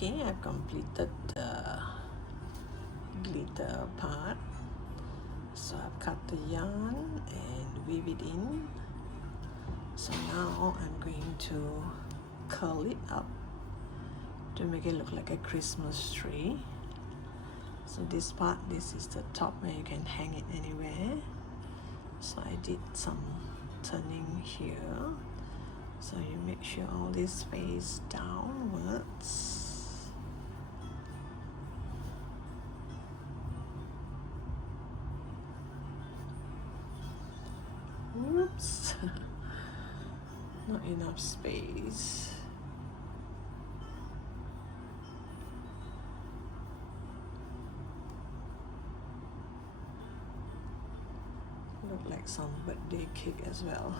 Okay, I've completed the glitter part. So I've cut the yarn and weave it in. So now I'm going to curl it up to make it look like a Christmas tree. So this part, this is the top where you can hang it anywhere. So I did some turning here. So you make sure all this face downwards. Oops, not enough space. Look like some birthday cake as well.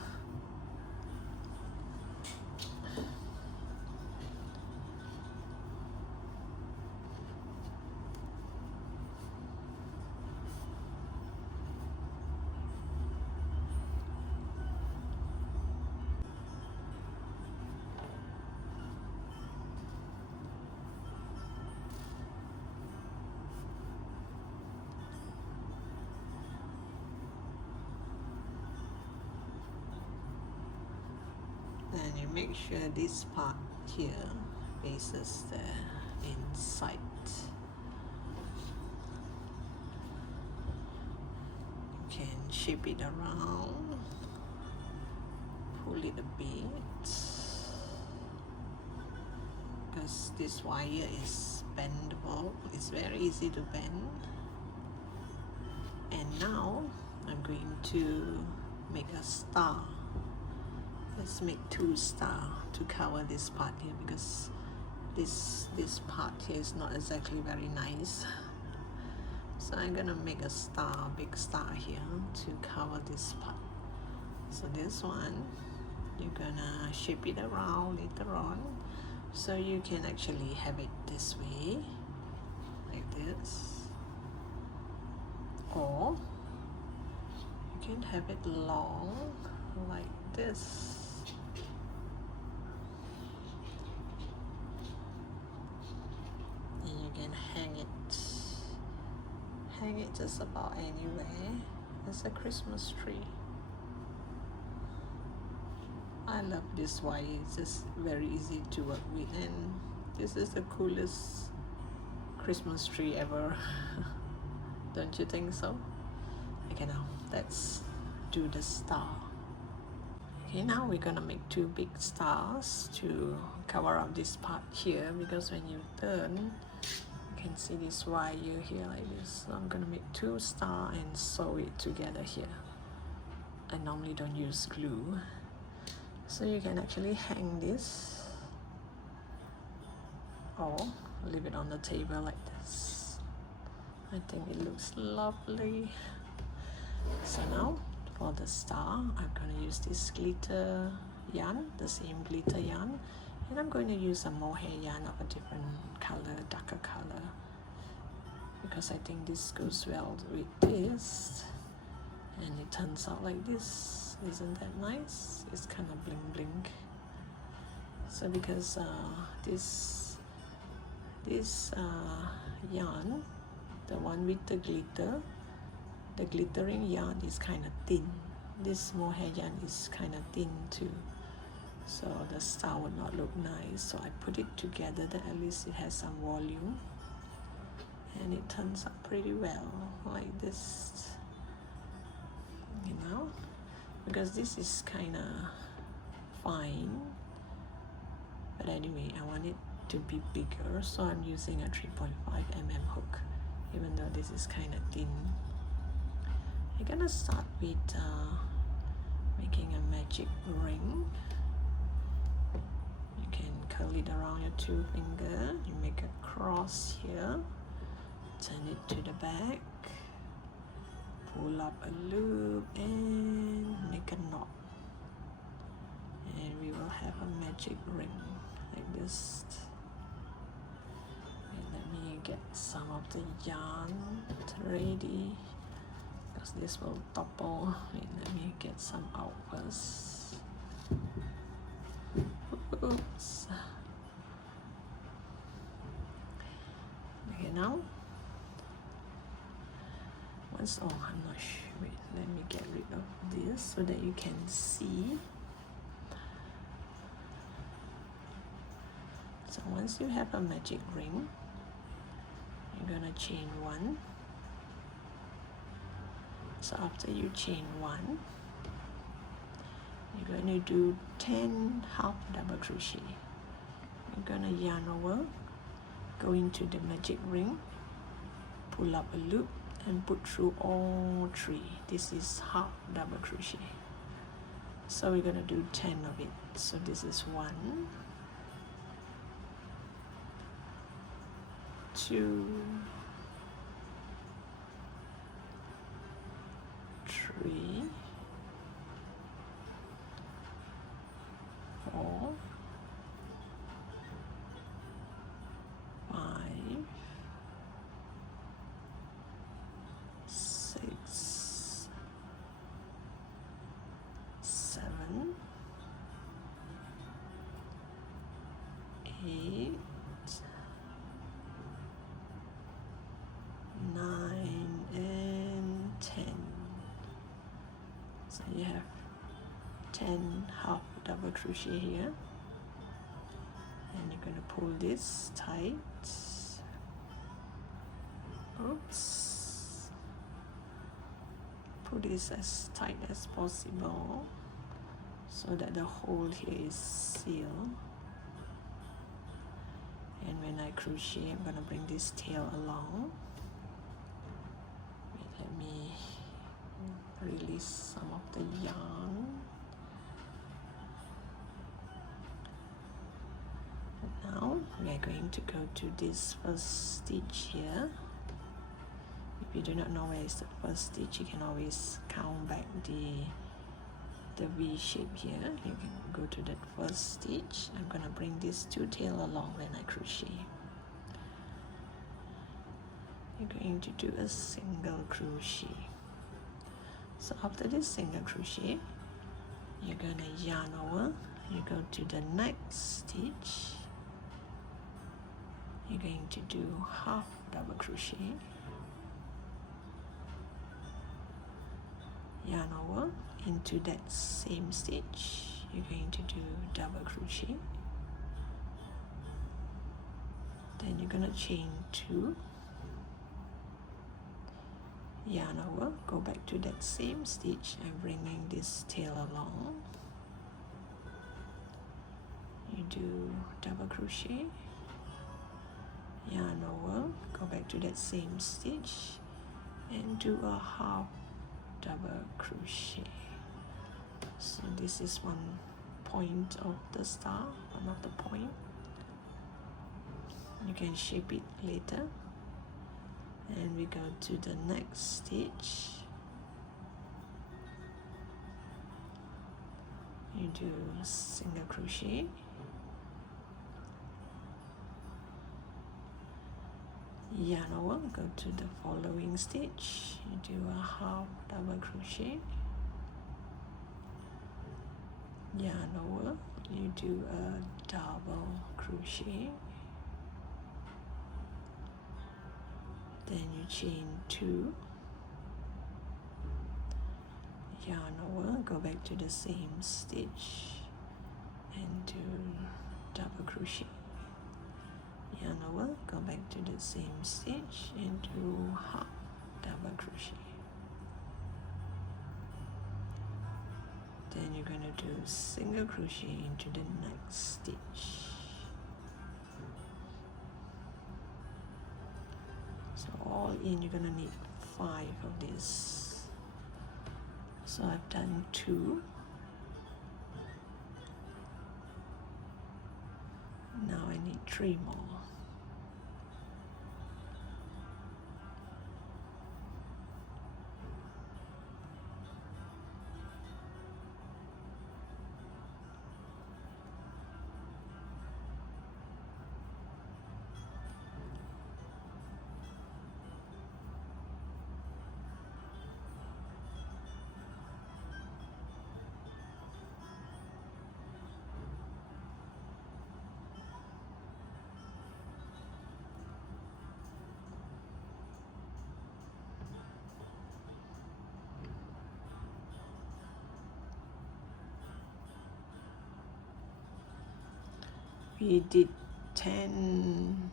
Then you make sure this part here faces the inside. You can shape it around, pull it a bit, because this wire is bendable. It's very easy to bend. And now I'm going to make a star. Let's make 2 stars to cover this part here, because this part here is not exactly very nice. So I'm gonna make a star, big star here to cover this part. So this one, you're gonna shape it around later on, so you can actually have it this way, like this, or you can have it long like this. Hang it just about anywhere. It's a Christmas tree. I love this wire. It's just very easy to work with, and this is the coolest Christmas tree ever. Don't you think so? Okay, now let's do the star. Okay, now we're gonna make 2 big stars to cover up this part here, because when you turn, you can see this wire here like this. So I'm gonna make 2 stars and sew it together here. I normally don't use glue, so you can actually hang this or leave it on the table like this. I think it looks lovely. So now for the star, I'm gonna use this glitter yarn, the same glitter yarn, and I'm going to use a mohair yarn of a different color, darker color, because I think this goes well with this. And it turns out like this. Isn't that nice? It's kind of bling bling. So because this yarn, the one with the glittering yarn is kind of thin. This mohair yarn is kind of thin too, so the star would not look nice. So I put it together that at least it has some volume, and it turns out pretty well like this, you know, because this is kind of fine. But anyway, I want it to be bigger, so I'm using a 3.5 mm hook, even though this is kind of thin. You're gonna start with making a magic ring. You can curl it around your 2 fingers. You make a cross here, turn it to the back, pull up a loop and make a knot, and we will have a magic ring like this. And let me get some of the yarn ready, because this will topple. Let me get some out first. Oops. Okay, now once, oh, I'm not sure, wait, let me get rid of this so that you can see. So once you have a magic ring, you're gonna chain 1. So after you chain 1, you're going to do 10 half double crochet. You're gonna yarn over, go into the magic ring, pull up a loop and put through all 3. This is half double crochet. So we're gonna do 10 of it. So this is 1, 2, 3, 4, 5, 6, 7, 8, 9, and 10. So you have 10 half double crochet here, and you're going to pull this tight. Oops. Pull this as tight as possible so that the hole here is sealed. And when I crochet, I'm going to bring this tail along. Wait, let me release some of the yarn. Now we are going to go to this first stitch here. If you do not know where is the first stitch, you can always count back the V shape here. You can go to that first stitch. I'm going to bring this 2 tail along when I crochet. You're going to do a single crochet. So after this single crochet, you're going to yarn over, you go to the next stitch, you're going to do half double crochet, yarn over into that same stitch, you're going to do double crochet, then you're going to chain 2, yarn over, go back to that same stitch and bringing this tail along, you do double crochet, yarn over, go back to that same stitch and do a half double crochet. So this is one point of the star, one of the point. You can shape it later. And we go to the next stitch. You do single crochet, yarn over, go to the following stitch, you do a half double crochet, yarn over, you do a double crochet, then you chain 2, yarn over, go back to the same stitch and do double crochet, yarn over, go back to the same stitch and do half double crochet. Then you're going to do single crochet into the next stitch. So all in, you're going to need 5 of these. So I've done 2. Now I need 3 more. we did 10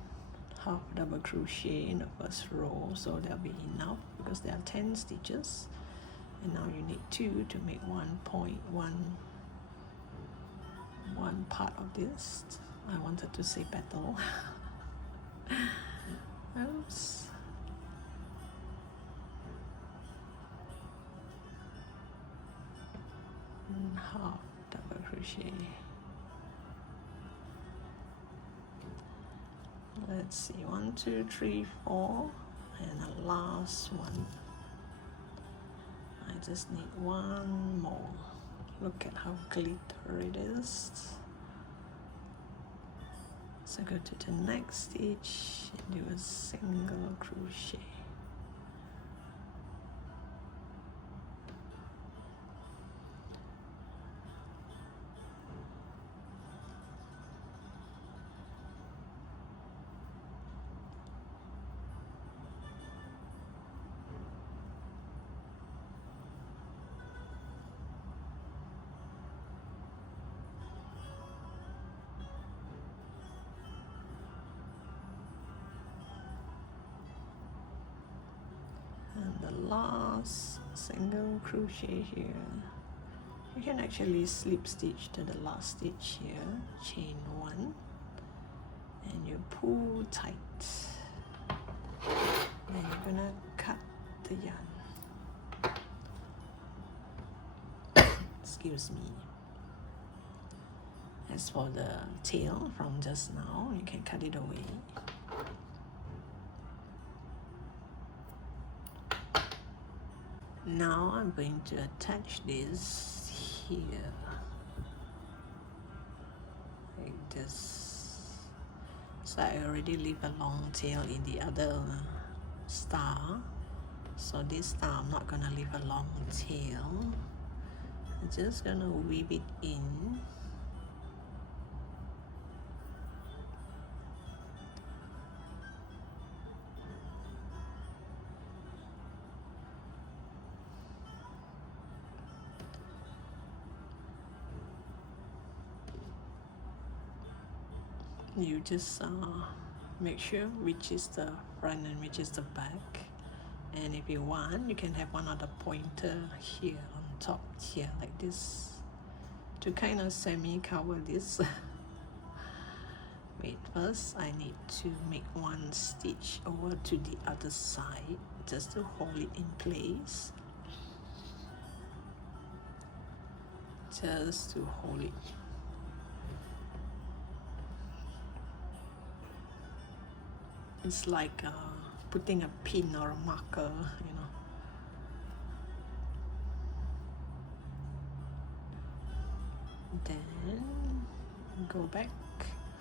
half double crochet in the first row, so that'll be enough because there are 10 stitches, and now you need 2 to make one part of this. I wanted to say petal. Oops. And half double crochet. Let's see, 1 2 3 4, and the last one. I just need one more. Look at how glitter it is. So go to the next stitch and do a single crochet. And the last single crochet here. You can actually slip stitch to the last stitch here, chain 1, and you pull tight. Then you're gonna cut the yarn. Excuse me. As for the tail from just now, you can cut it away. Now I'm going to attach this here, like this. So I already leave a long tail in the other star, so this star I'm not gonna leave a long tail. I'm just gonna weave it in. You just make sure which is the front and which is the back, and if you want, you can have one other pointer here on top here like this to kind of semi cover this. Wait, first I need to make one stitch over to the other side just to hold it in place, just to hold it. It's like putting a pin or a marker, you know. Then go back,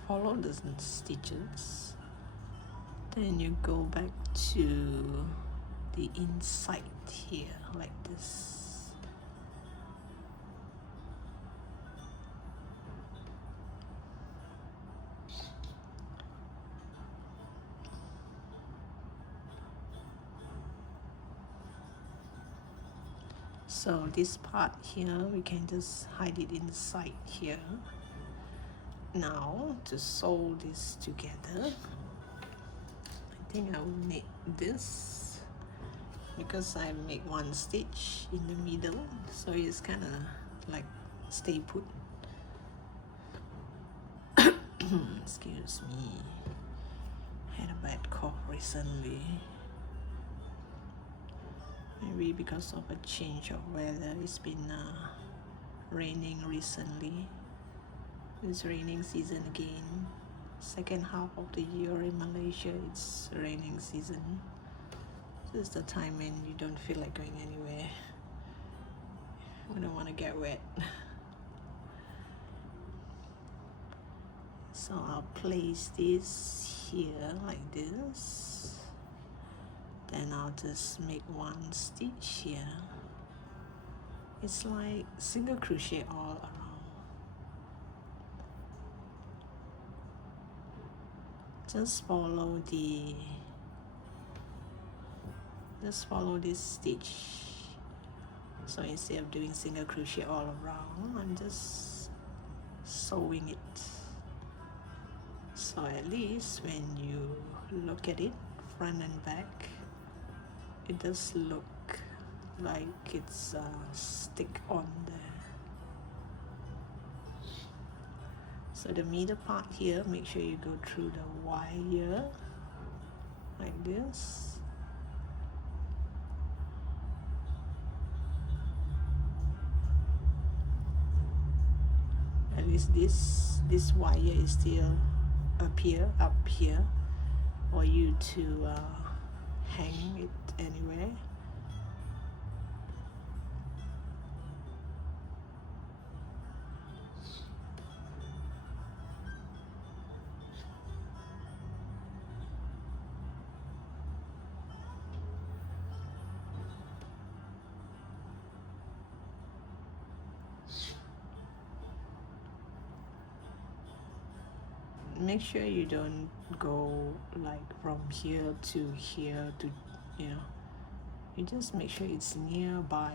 follow the stitches. Then you go back to the inside here, like this. So this part here, we can just hide it inside here. Now to sew this together, I think I will need this because I make one stitch in the middle, so it's kind of like stay put. Excuse me, had a bad cough recently. Maybe because of a change of weather. It's been raining recently. It's raining season again. Second half of the year in Malaysia, it's raining season. This is the time when you don't feel like going anywhere. We don't want to get wet. So I'll place this here like this. Then I'll just make one stitch here. It's like single crochet all around. Just follow this stitch. So instead of doing single crochet all around, I'm just sewing it. So at least when you look at it front and back, it does look like it's stick on there. So the middle part here, make sure you go through the wire like this. At least this wire is still up here for you to hang it anywhere. Make sure you don't go like from here to here to, you know, you just make sure it's nearby.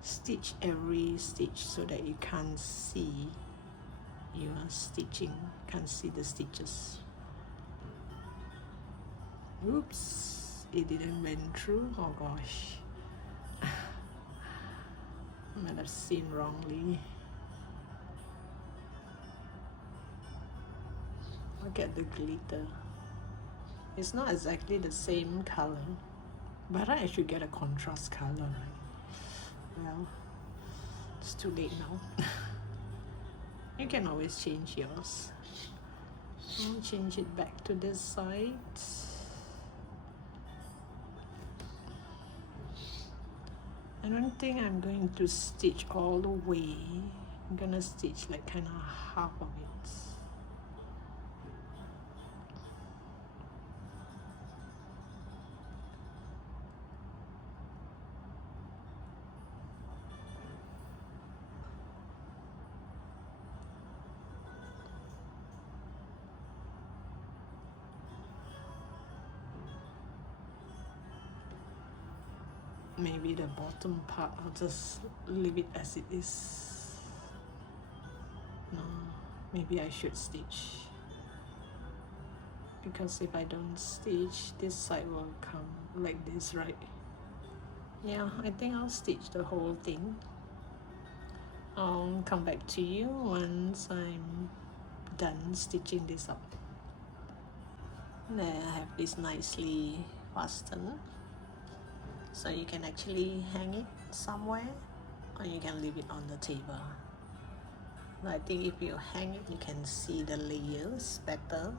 Stitch every stitch so that you can't see you are stitching, can't see the stitches. Oops, it didn't went through. Oh gosh, I might have seen wrongly. Look at the glitter. It's not exactly the same color, but I should get a contrast color, right? Well, it's too late now. You can always change yours. I'll change it back to this side. I don't think I'm going to stitch all the way. I'm gonna stitch like kind of half of it. Maybe the bottom part, I'll just leave it as it is. No, maybe I should stitch. Because if I don't stitch, this side will come like this, right? Yeah, I think I'll stitch the whole thing. I'll come back to you once I'm done stitching this up. There, I have this nicely fastened. So you can actually hang it somewhere, or you can leave it on the table. I think if you hang it, you can see the layers better.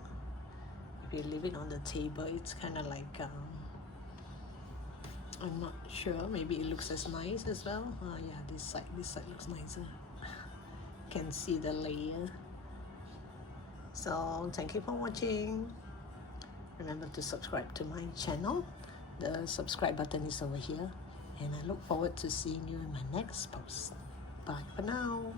If you leave it on the table, it's kind of like, I'm not sure, maybe it looks as nice as well. Yeah, this side looks nicer. Can see the layer. So thank you for watching. Remember to subscribe to my channel. The subscribe button is over here, and I look forward to seeing you in my next post. Bye for now.